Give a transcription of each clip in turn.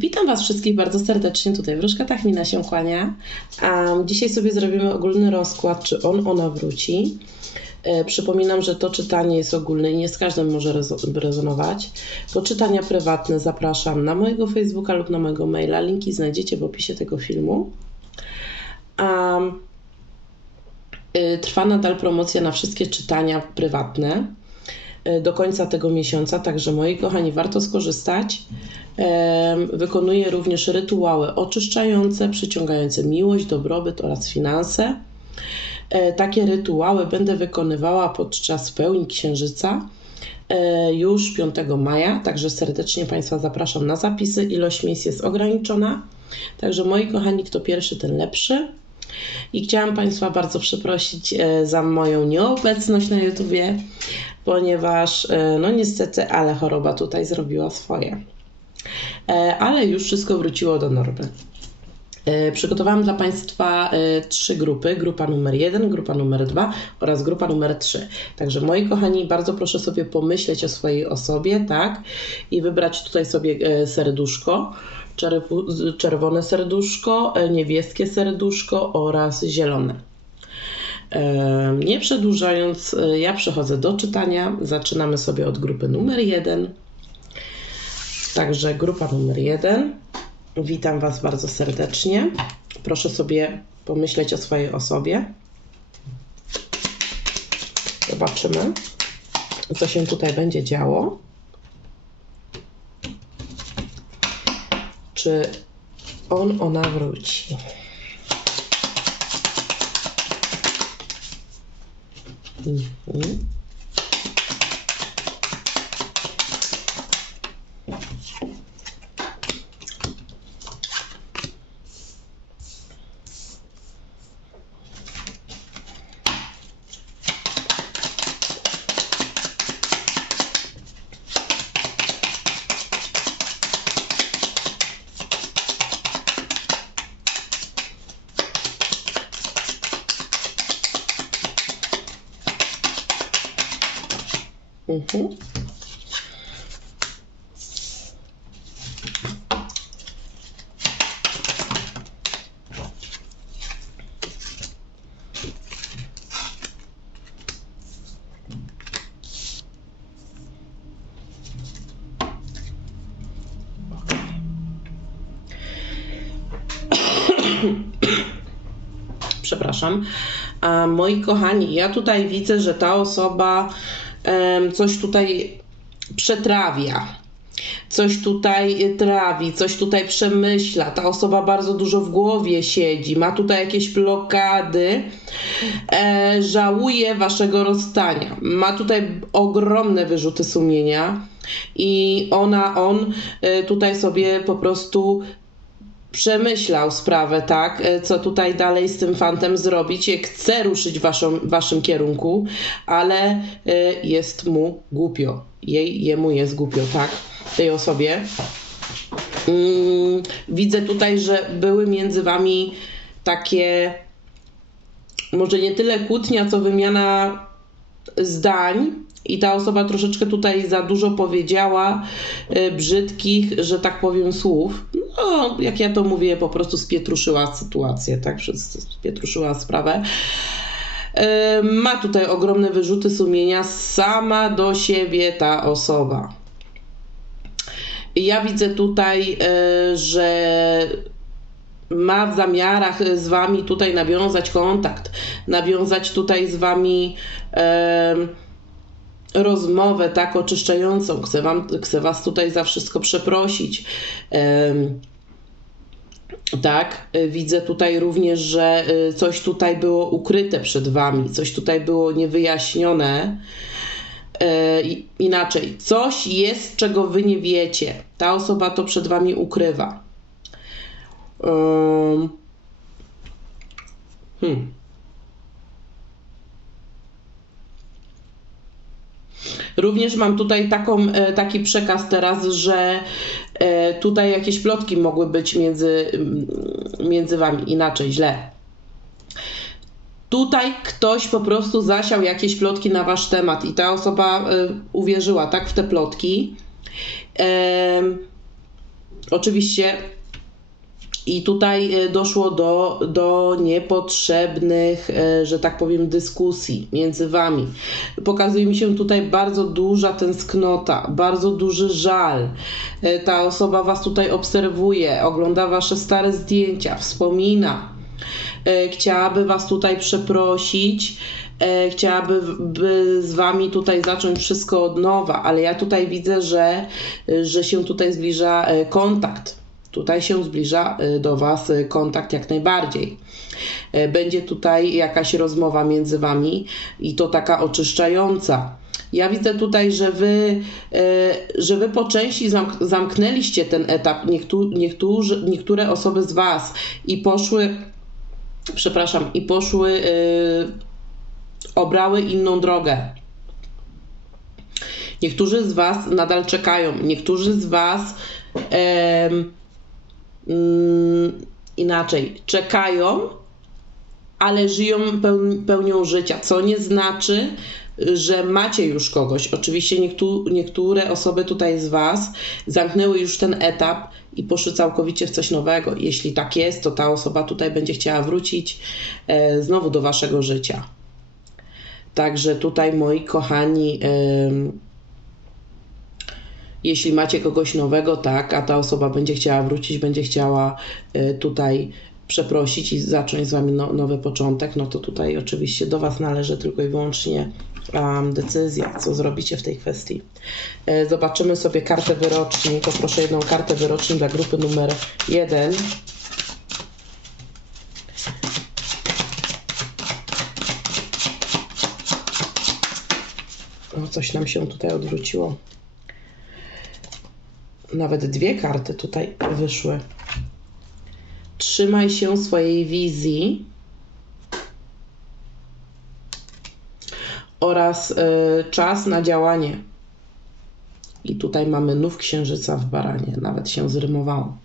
Witam Was wszystkich bardzo serdecznie. Tutaj Wróżka Tachmina się kłania. Um, dzisiaj sobie zrobimy ogólny rozkład, czy on, ona wróci. E, przypominam, że to czytanie jest ogólne i nie z każdym może rezo- rezonować. Po czytania prywatne zapraszam na mojego Facebooka lub na mojego maila. Linki znajdziecie w opisie tego filmu. Um, trwa nadal promocja na wszystkie czytania prywatne do końca tego miesiąca, także moi kochani, warto skorzystać. Wykonuję również rytuały oczyszczające, przyciągające miłość, dobrobyt oraz finanse. E, Takie rytuały będę wykonywała podczas pełni księżyca e, już 5 maja, także serdecznie Państwa zapraszam na zapisy. Ilość miejsc jest ograniczona, także moi kochani, kto pierwszy, ten lepszy. I chciałam Państwa bardzo przeprosić e, za moją nieobecność na YouTubie, ponieważ e, no niestety, ale choroba tutaj zrobiła swoje. E, Ale już wszystko wróciło do normy. Przygotowałam dla Państwa trzy grupy. Grupa numer jeden, grupa numer dwa oraz grupa numer trzy. Także moi kochani, bardzo proszę sobie pomyśleć o swojej osobie, tak? I wybrać tutaj sobie serduszko, czerwone serduszko, e, niebieskie serduszko oraz zielone. E, Nie przedłużając, e, ja przechodzę do czytania. Zaczynamy sobie od grupy numer jeden. Także grupa numer jeden. Witam Was bardzo serdecznie. Proszę sobie pomyśleć o swojej osobie. Zobaczymy, co się tutaj będzie działo. Czy on, ona wróci. Mhm. Mhm. Przepraszam. Moi kochani, ja tutaj widzę, że ta osoba coś tutaj przetrawia. Coś tutaj trawi, coś tutaj przemyśla. Ta osoba bardzo dużo w głowie siedzi, ma tutaj jakieś blokady, e, żałuje waszego rozstania. Ma tutaj ogromne wyrzuty sumienia i ona, on e, tutaj sobie po prostu przemyślał sprawę, tak, e, co tutaj dalej z tym fantem zrobić, chce ruszyć w waszą, waszym kierunku, ale e, jest mu głupio. Jej, jemu jest głupio, tak, tej osobie. Mm, widzę tutaj, że były między wami takie może nie tyle kłótnia, co wymiana zdań i ta osoba troszeczkę tutaj za dużo powiedziała y, brzydkich, że tak powiem, słów. No, jak ja to mówię, po prostu spietruszyła sytuację, tak? Spietruszyła sprawę. Y, Ma tutaj ogromne wyrzuty sumienia sama do siebie ta osoba. Ja widzę tutaj, y, że ma w zamiarach z wami tutaj nawiązać kontakt, nawiązać tutaj z wami em, rozmowę tak oczyszczającą. Chcę, wam, chcę was tutaj za wszystko przeprosić. Tak, widzę tutaj również, że y, coś tutaj było ukryte przed wami, coś tutaj było niewyjaśnione. E, Inaczej, coś jest, czego wy nie wiecie. Ta osoba to przed wami ukrywa. Hmm. Również mam tutaj taką, e, taki przekaz teraz, że e, tutaj jakieś plotki mogły być między, mm, między wami. Inaczej, źle. Tutaj ktoś po prostu zasiał jakieś plotki na wasz temat i ta osoba e, uwierzyła tak w te plotki. Oczywiście i tutaj e, doszło do, do niepotrzebnych, e, że tak powiem, dyskusji między wami. Pokazuje mi się tutaj bardzo duża tęsknota, bardzo duży żal. E, Ta osoba was tutaj obserwuje, ogląda wasze stare zdjęcia, wspomina. Chciałaby was tutaj przeprosić, chciałaby by z wami tutaj zacząć wszystko od nowa, ale ja tutaj widzę, że, że się tutaj zbliża kontakt Tutaj się zbliża y, do Was y, kontakt jak najbardziej. Y, będzie tutaj jakaś rozmowa między Wami i to taka oczyszczająca. Ja widzę tutaj, że Wy, że wy po części zamknęliście ten etap, niektórzy, niektóre osoby z Was i poszły, przepraszam, i poszły, obrały inną drogę. Niektórzy z Was nadal czekają, niektórzy z Was mm, inaczej, czekają, ale żyją peł, pełnią życia, co nie znaczy, że macie już kogoś. Oczywiście niektó, niektóre osoby tutaj z Was zamknęły już ten etap i poszły całkowicie w coś nowego. Jeśli tak jest, to ta osoba tutaj będzie chciała wrócić e, znowu do Waszego życia. Także tutaj, moi kochani, jeśli macie kogoś nowego, tak, a ta osoba będzie chciała wrócić, będzie chciała y, tutaj przeprosić i zacząć z Wami no, nowy początek, no to tutaj oczywiście do Was należy tylko i wyłącznie um, decyzja, co zrobicie w tej kwestii. E, zobaczymy sobie kartę wyroczni. Poproszę jedną kartę wyroczni dla grupy numer 1. O, coś nam się tutaj odwróciło nawet dwie karty tutaj wyszły. Trzymaj się swojej wizji oraz y, czas na działanie. I tutaj mamy nów księżyca w baranie, nawet się zrymowało.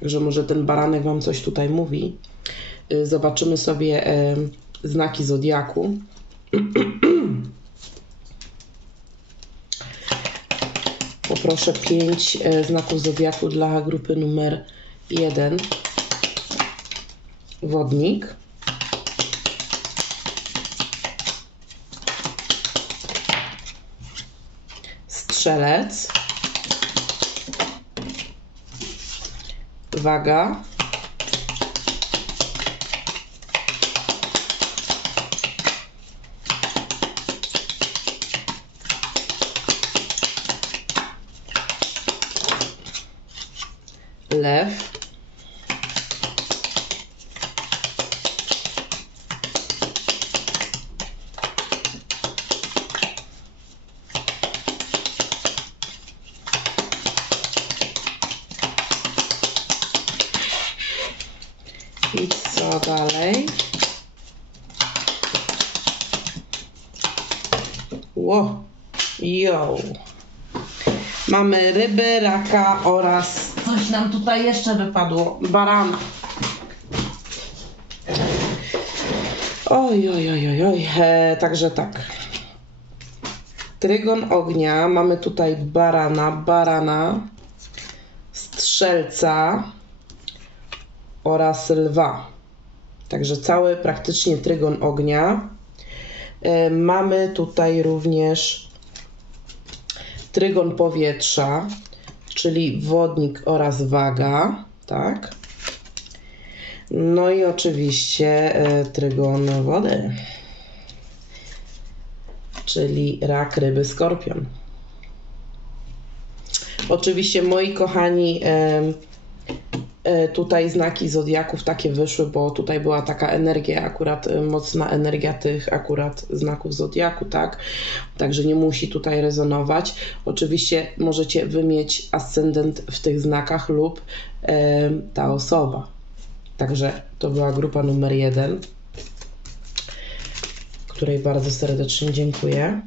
Także może ten baranek Wam coś tutaj mówi. Y, zobaczymy sobie y, znaki zodiaku. Poproszę 5 e, znaków zodiaku dla grupy numer 1. Wodnik. Strzelec. Waga. Lew. I co dalej? Ło, jo. Mamy ryby, raka oraz coś nam tutaj jeszcze wypadło. Barana. Oj, oj, oj, oj, oj. E, także tak. Trygon ognia. Mamy tutaj barana, barana, strzelca oraz lwa. Także cały praktycznie trygon ognia. E, mamy tutaj również trygon powietrza, czyli wodnik oraz waga, tak? No i oczywiście e, trygon wody, czyli rak, ryby, skorpion. Oczywiście moi kochani, tutaj znaki zodiaków takie wyszły, bo tutaj była taka energia, akurat e, mocna energia tych akurat znaków zodiaku, tak? Także nie musi tutaj rezonować. Oczywiście możecie wymieć ascendent w tych znakach lub e, ta osoba. Także to była grupa numer jeden, której bardzo serdecznie dziękuję.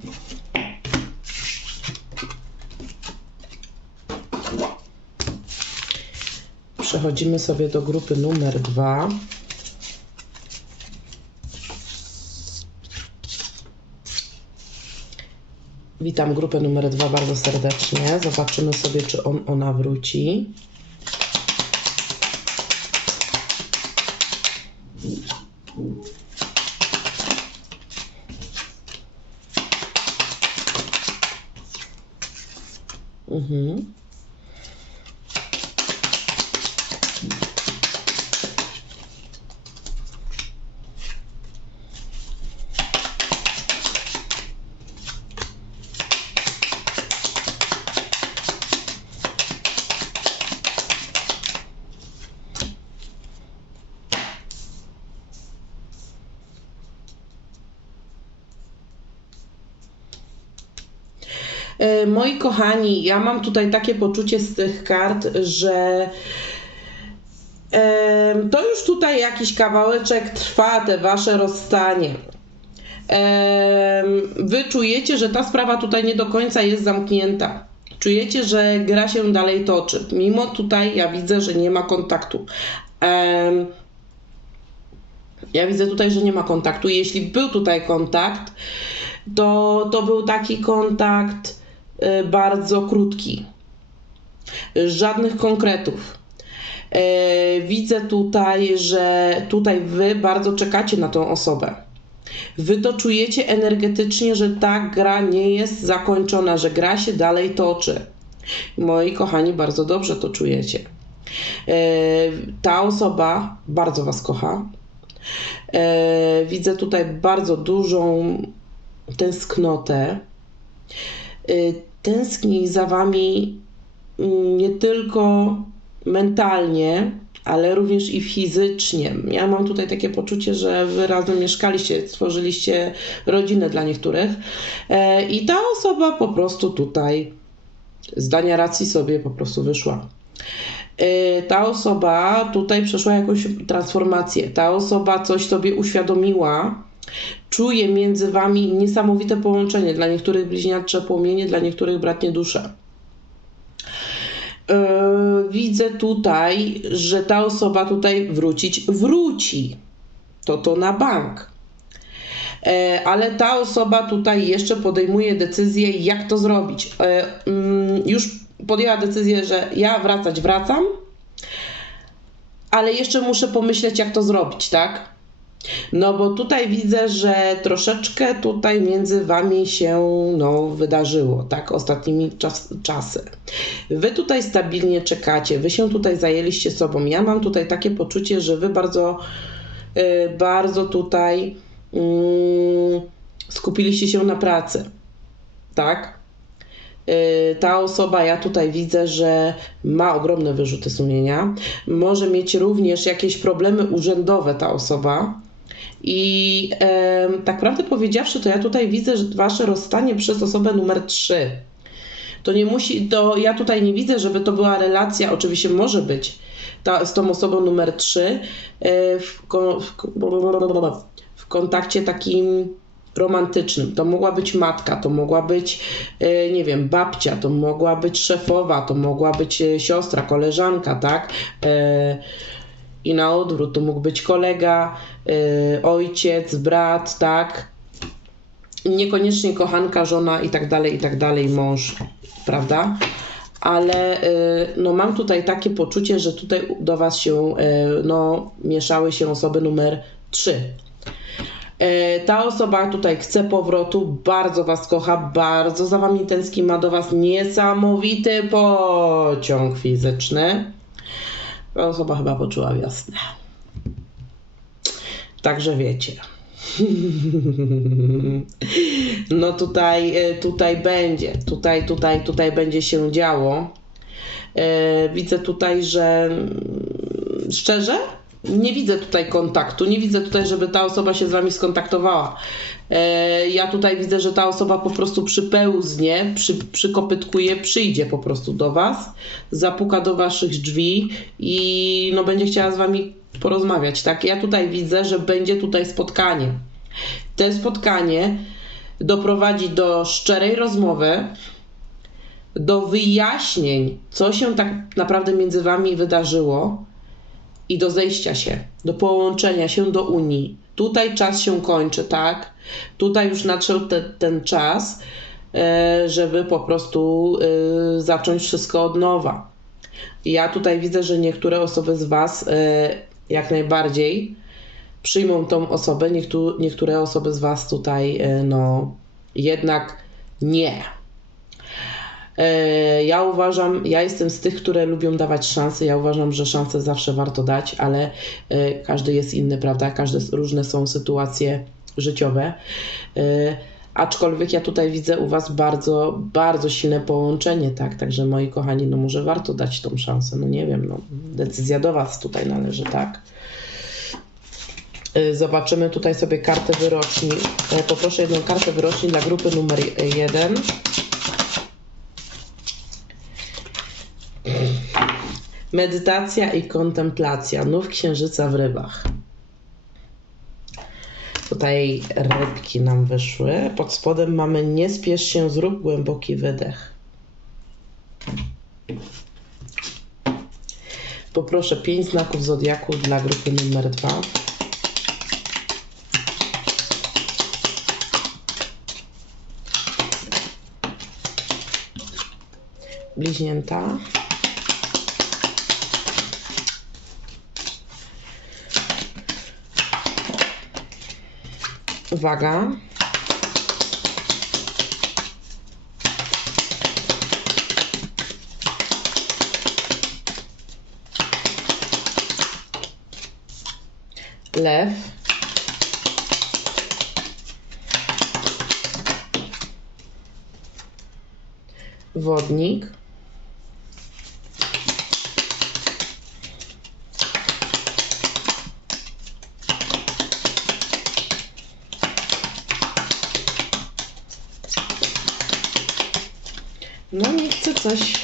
Przechodzimy sobie do grupy numer dwa. Witam grupę numer dwa bardzo serdecznie. Zobaczymy sobie, czy on, ona wróci. Mhm. E, Moi kochani, ja mam tutaj takie poczucie z tych kart, że em, to już tutaj jakiś kawałeczek trwa, te wasze rozstanie. Em, Wy czujecie, że ta sprawa tutaj nie do końca jest zamknięta. Czujecie, że gra się dalej toczy. Mimo tutaj ja widzę, że nie ma kontaktu. Ja widzę tutaj, że nie ma kontaktu. Jeśli był tutaj kontakt, to, to był taki kontakt bardzo krótki. Żadnych konkretów. E, Widzę tutaj, że tutaj wy bardzo czekacie na tą osobę. Wy to czujecie energetycznie, że ta gra nie jest zakończona, że gra się dalej toczy. Moi kochani, bardzo dobrze to czujecie. E, Ta osoba bardzo Was kocha. Widzę tutaj bardzo dużą tęsknotę. Tęskni za wami mm, nie tylko mentalnie, ale również i fizycznie. Ja mam tutaj takie poczucie, że wy razem mieszkaliście, stworzyliście rodzinę dla niektórych E, i ta osoba po prostu tutaj z dania racji sobie po prostu wyszła. E, Ta osoba tutaj przeszła jakąś transformację. Ta osoba coś sobie uświadomiła, czuje między wami niesamowite połączenie. Dla niektórych bliźniacze płomienie, dla niektórych bratnie dusze. Yy, Widzę tutaj, że ta osoba tutaj wrócić wróci. To to na bank. E, Ale ta osoba tutaj jeszcze podejmuje decyzję, jak to zrobić. E, mm, Już podjęła decyzję, że ja wracać wracam, ale jeszcze muszę pomyśleć, jak to zrobić, tak? No bo tutaj widzę, że troszeczkę tutaj między wami się no, wydarzyło, tak, ostatnimi czas, czasy. Wy tutaj stabilnie czekacie, wy się tutaj zajęliście sobą. Ja mam tutaj takie poczucie, że wy bardzo, y, bardzo tutaj mm, skupiliście się na pracy, tak? Y, Ta osoba, ja tutaj widzę, że ma ogromne wyrzuty sumienia. Może mieć również jakieś problemy urzędowe ta osoba. I em, tak prawdę powiedziawszy, to ja tutaj widzę, że wasze rozstanie przez osobę numer 3. To nie musi, to ja tutaj nie widzę, żeby to była relacja, oczywiście może być ta, z tą osobą numer 3 e, w, w, w kontakcie takim romantycznym. To mogła być matka, to mogła być, e, nie wiem, babcia, to mogła być szefowa, to mogła być e, siostra, koleżanka, tak? I na odwrót, to mógł być kolega, e, ojciec, brat, tak? Niekoniecznie kochanka, żona i tak dalej, i tak dalej, mąż, prawda? Ale e, no, mam tutaj takie poczucie, że tutaj do Was się e, no, mieszały się osoby numer 3. E, Ta osoba tutaj chce powrotu, bardzo Was kocha, bardzo za Wami tęskni, ma do Was niesamowity pociąg fizyczny. Ta osoba chyba poczuła wiosnę. Także wiecie. No tutaj, e, tutaj będzie, tutaj, tutaj, tutaj będzie się działo. E, Widzę tutaj, że mm, szczerze nie widzę tutaj kontaktu, nie widzę tutaj, żeby ta osoba się z wami skontaktowała. E, Ja tutaj widzę, że ta osoba po prostu przypełznie, przy, przykopytkuje, przyjdzie po prostu do was, zapuka do waszych drzwi i no będzie chciała z wami porozmawiać, tak? Ja tutaj widzę, że będzie tutaj spotkanie. Te spotkanie doprowadzi do szczerej rozmowy, do wyjaśnień, co się tak naprawdę między wami wydarzyło i do zejścia się, do połączenia się do Unii. Tutaj czas się kończy, tak? Tutaj już nadszedł te, ten czas, e, żeby po prostu e, zacząć wszystko od nowa. Ja tutaj widzę, że niektóre osoby z Was e, jak najbardziej przyjmą tą osobę, niektóre osoby z Was tutaj, no, jednak nie. Ja uważam, ja jestem z tych, które lubią dawać szanse. Ja uważam, że szanse zawsze warto dać, ale każdy jest inny, prawda? Każde różne są sytuacje życiowe. Aczkolwiek ja tutaj widzę u Was bardzo, bardzo silne połączenie, tak? Także moi kochani, no może warto dać tą szansę. No nie wiem, no decyzja do Was tutaj należy, tak? Zobaczymy tutaj sobie kartę wyroczni. E, poproszę jedną kartę wyroczni dla grupy numer 1. Medytacja i kontemplacja. Nów księżyca w rybach. Tutaj rybki nam wyszły. Pod spodem mamy nie spiesz się, zrób głęboki wydech. Poproszę pięć znaków zodiaku dla grupy numer dwa. Bliźnięta. Uwaga. Lew. Wodnik. No nie chcę coś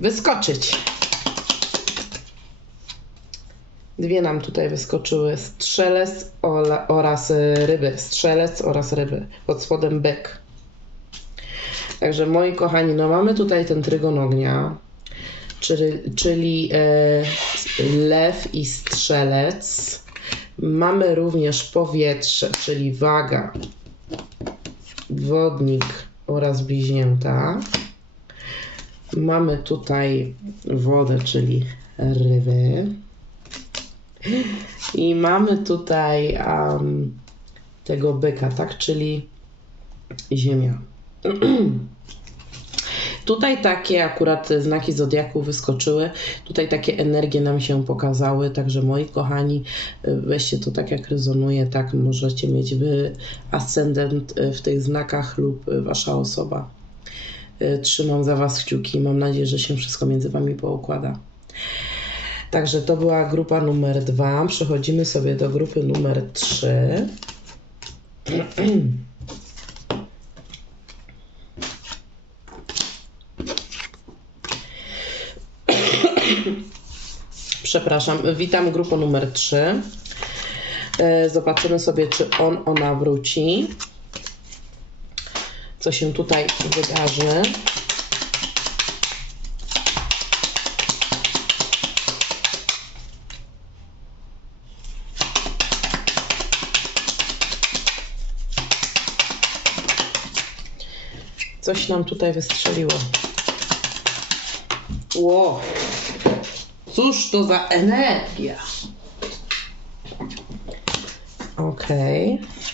wyskoczyć. Dwie nam tutaj wyskoczyły. Strzelec oraz ryby. Strzelec oraz ryby. Pod spodem byk. Także moi kochani, no mamy tutaj ten trygon ognia, czyli, czyli e, lew i strzelec. Mamy również powietrze, czyli waga, wodnik oraz bliźnięta. Mamy tutaj wodę, czyli ryby. I mamy tutaj um, tego byka, tak? Czyli ziemia. Tutaj takie akurat znaki zodiaku wyskoczyły, tutaj takie energie nam się pokazały, także moi kochani, weźcie to tak jak rezonuje, tak możecie mieć wy ascendent w tych znakach lub wasza osoba. Y, trzymam za Was kciuki. Mam nadzieję, że się wszystko między Wami poukłada. Także to była grupa numer dwa. Przechodzimy sobie do grupy numer trzy. Przepraszam, witam grupę numer 3. Y, zobaczymy sobie, czy on, ona wróci co się tutaj wydarzy. Coś nam tutaj wystrzeliło. Ło! Cóż to za energia? Okej. Okay.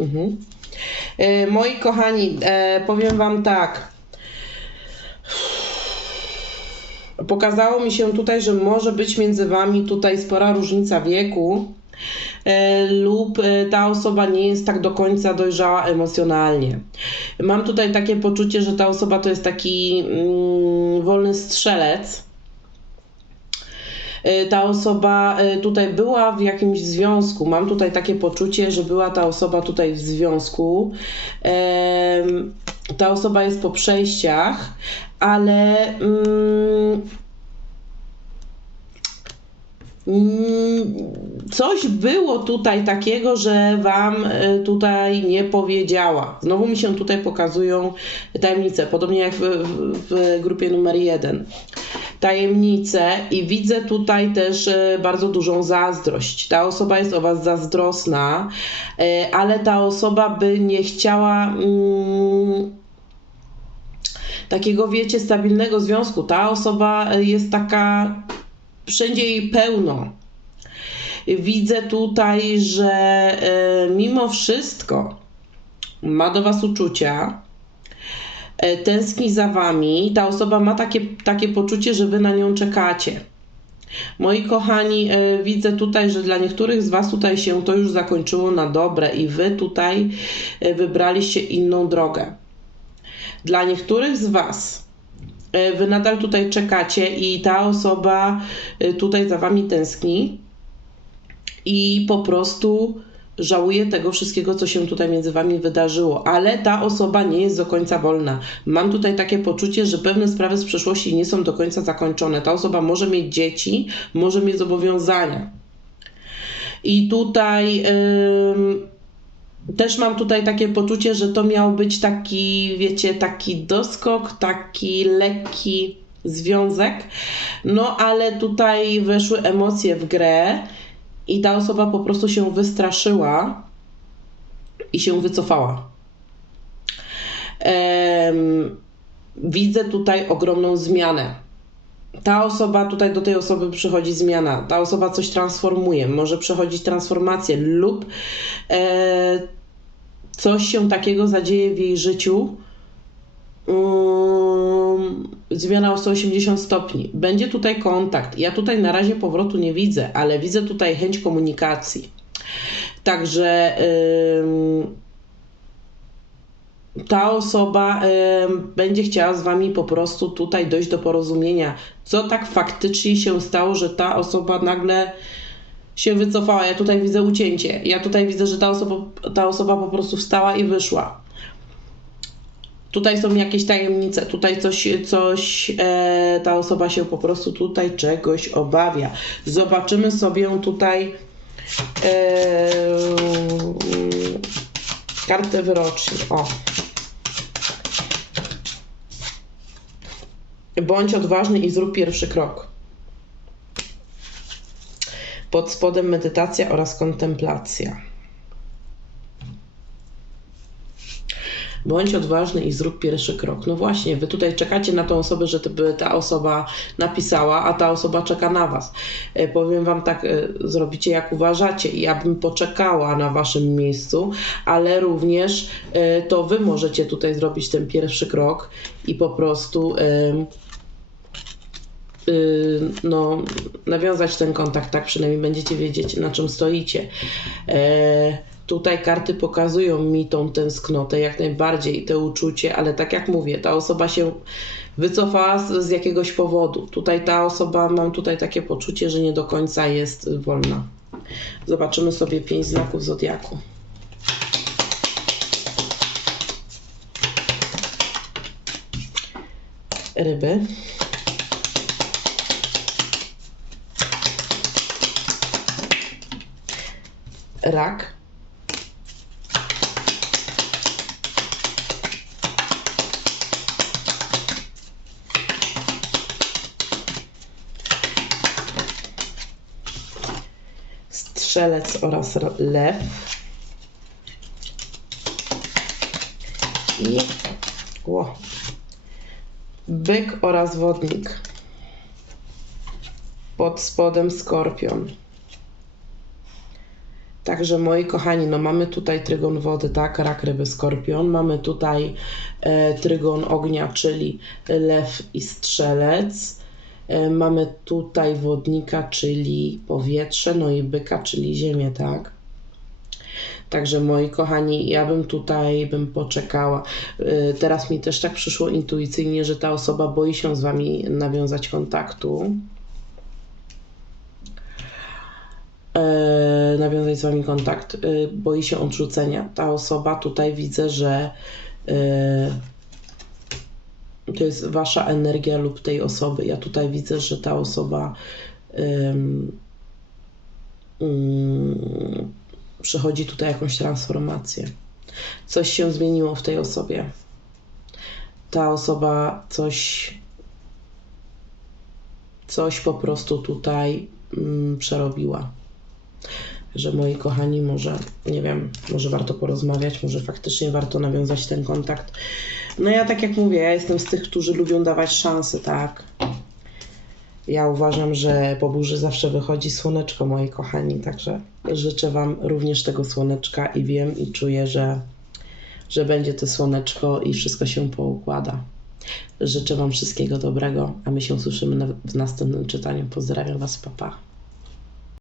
Mhm. E, moi kochani, e, powiem Wam tak. Pokazało mi się tutaj, że może być między Wami tutaj spora różnica wieku e, lub ta osoba nie jest tak do końca dojrzała emocjonalnie. Mam tutaj takie poczucie, że ta osoba to jest taki mm, wolny strzelec ta osoba y, tutaj była w jakimś związku. Mam tutaj takie poczucie, że była ta osoba tutaj w związku. Ta osoba jest po przejściach, ale. Mm, coś było tutaj takiego, że wam e, tutaj nie powiedziała. Znowu mi się tutaj pokazują tajemnice, podobnie jak w, w, w grupie numer jeden. Tajemnice i widzę tutaj też e, bardzo dużą zazdrość. Ta osoba jest o was zazdrosna, e, ale ta osoba by nie chciała. Mm, takiego, wiecie, stabilnego związku. Ta osoba jest taka, wszędzie jej pełno. Widzę tutaj, że e, mimo wszystko ma do Was uczucia, tęskni za Wami. Ta osoba ma takie, takie poczucie, że Wy na nią czekacie. Moi kochani, e, widzę tutaj, że dla niektórych z Was tutaj się to już zakończyło na dobre i Wy tutaj wybraliście inną drogę. Dla niektórych z Was e, Wy nadal tutaj czekacie i ta osoba e, tutaj za Wami tęskni i po prostu żałuje tego wszystkiego, co się tutaj między Wami wydarzyło, ale ta osoba nie jest do końca wolna. Mam tutaj takie poczucie, że pewne sprawy z przeszłości nie są do końca zakończone. Ta osoba może mieć dzieci, może mieć zobowiązania. I tutaj. Yy też mam tutaj takie poczucie, że to miał być taki, wiecie, taki doskok, taki lekki związek. No ale tutaj weszły emocje w grę i ta osoba po prostu się wystraszyła i się wycofała. Widzę tutaj ogromną zmianę. Ta osoba, tutaj do tej osoby przychodzi zmiana, ta osoba coś transformuje, może przechodzić transformację lub e, coś się takiego zadzieje w jej życiu, zmiana o 180 stopni. Będzie tutaj kontakt. Ja tutaj na razie powrotu nie widzę, ale widzę tutaj chęć komunikacji. Także ta osoba będzie chciała z wami po prostu tutaj dojść do porozumienia. Co tak faktycznie się stało, że ta osoba nagle się wycofała. Ja tutaj widzę ucięcie. Ja tutaj widzę, że ta osoba, ta osoba po prostu wstała i wyszła. Tutaj są jakieś tajemnice, tutaj coś, coś e, ta osoba się po prostu tutaj czegoś obawia. Zobaczymy sobie tutaj e, kartę wyroczni. O. Bądź odważny i zrób pierwszy krok. Pod spodem medytacja oraz kontemplacja. Bądź odważny i zrób pierwszy krok. No właśnie, wy tutaj czekacie na tą osobę, że ta osoba napisała, a ta osoba czeka na was. E, powiem wam tak, e, zrobicie jak uważacie. Ja bym poczekała na waszym miejscu, ale również e, to wy możecie tutaj zrobić ten pierwszy krok i po prostu Y, no, nawiązać ten kontakt, tak przynajmniej będziecie wiedzieć, na czym stoicie. Tutaj karty pokazują mi tą tęsknotę, jak najbardziej, te uczucie, ale tak jak mówię, ta osoba się wycofała z, z jakiegoś powodu. Tutaj ta osoba, mam tutaj takie poczucie, że nie do końca jest wolna. Zobaczymy sobie pięć znaków zodiaku. Ryby. rak. Strzelec oraz lew. I ło, byk oraz wodnik. Pod spodem skorpion. Także moi kochani, no mamy tutaj trygon wody, tak, rak, ryby, skorpion, mamy tutaj e, trygon ognia, czyli lew i strzelec, mamy tutaj wodnika, czyli powietrze, no i byka, czyli ziemię, tak. Także moi kochani, ja bym tutaj bym poczekała. E, teraz mi też tak przyszło intuicyjnie, że ta osoba boi się z wami nawiązać kontaktu. E, nawiązać z Wami kontakt, e, boi się odrzucenia. Ta osoba tutaj widzę, że e, to jest Wasza energia lub tej osoby. Ja tutaj widzę, że ta osoba mm, przechodzi tutaj jakąś transformację. Coś się zmieniło w tej osobie. Ta osoba coś, coś po prostu tutaj mm, przerobiła. Że moi kochani, może, nie wiem, może warto porozmawiać, może faktycznie warto nawiązać ten kontakt. No ja tak jak mówię, ja jestem z tych, którzy lubią dawać szanse, tak. Ja uważam, że po burzy zawsze wychodzi słoneczko, moi kochani, także życzę Wam również tego słoneczka i wiem i czuję, że, że będzie to słoneczko i wszystko się poukłada. Życzę Wam wszystkiego dobrego, a my się usłyszymy na, w następnym czytaniu. Pozdrawiam Was, papa. Pa.